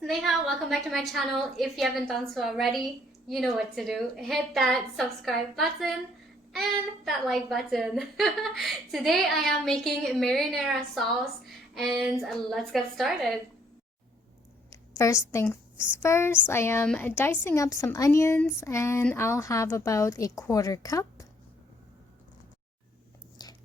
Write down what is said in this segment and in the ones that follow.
Neha, welcome back to my channel. If you haven't done so already, you know what to do. Hit that subscribe button and that like button. Today I am making marinara sauce and let's get started. First things first, I am dicing up some onions and I'll have about a quarter cup.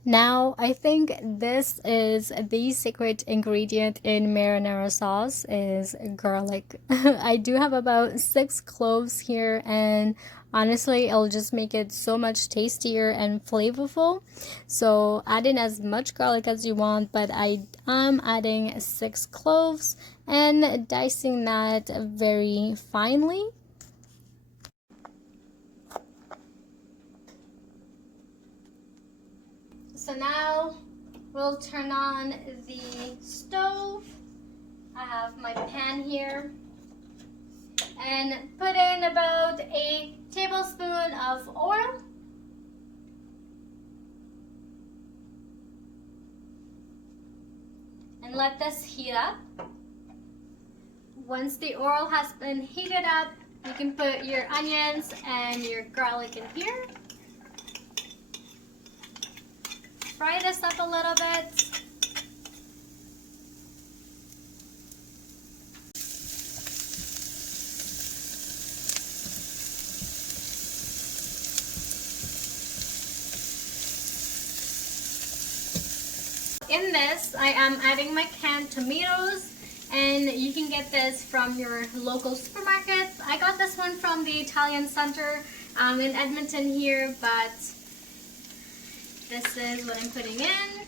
Now, I think this is the secret ingredient in marinara sauce is garlic. I do have about 6 cloves here, and honestly, it'll just make it so much tastier and flavorful. So add in as much garlic as you want, but I am adding 6 cloves and dicing that very finely. So now we'll turn on the stove. I have my pan here and put in about a tablespoon of oil. And let this heat up. Once the oil has been heated up, you can put your onions and your garlic in here. Fry this up a little bit. In this, I am adding my canned tomatoes, and you can get this from your local supermarket. I got this one from the Italian Center in Edmonton here, but this is what I'm putting in.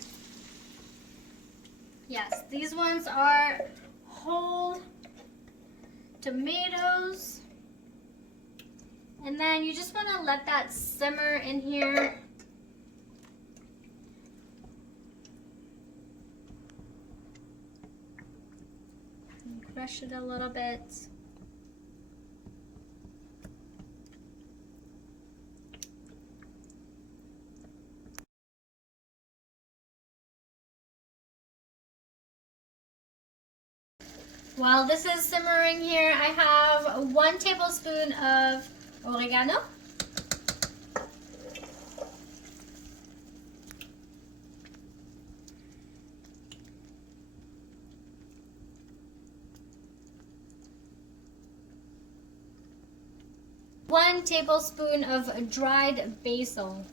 Yes, these ones are whole tomatoes. And then you just want to let that simmer in here. And crush it a little bit. While this is simmering here, I have 1 tablespoon of oregano. One tablespoon of dried basil.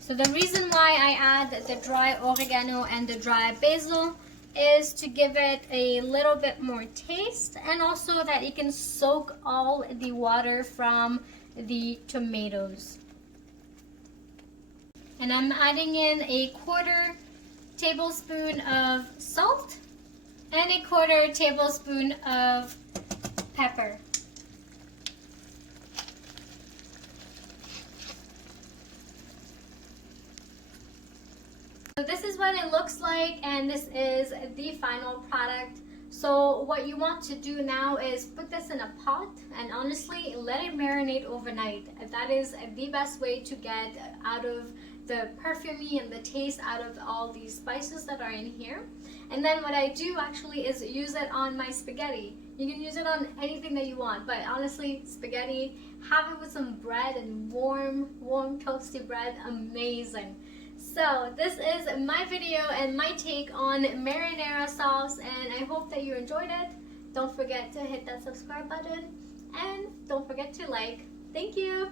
So the reason why I add the dry oregano and the dry basil is to give it a little bit more taste, and also that it can soak all the water from the tomatoes. And I'm adding in a quarter tablespoon of salt and a quarter tablespoon of pepper. So this is what it looks like, and this is the final product. So what you want to do now is put this in a pot and honestly let it marinate overnight. That is the best way to get out of the perfumey and the taste out of all these spices that are in here. And then what I do actually is use it on my spaghetti. You can use it on anything that you want, but honestly, spaghetti, have it with some bread and warm toasty bread, amazing. So this is my video and my take on marinara sauce, and I hope that you enjoyed it. Don't forget to hit that subscribe button and don't forget to like. Thank you.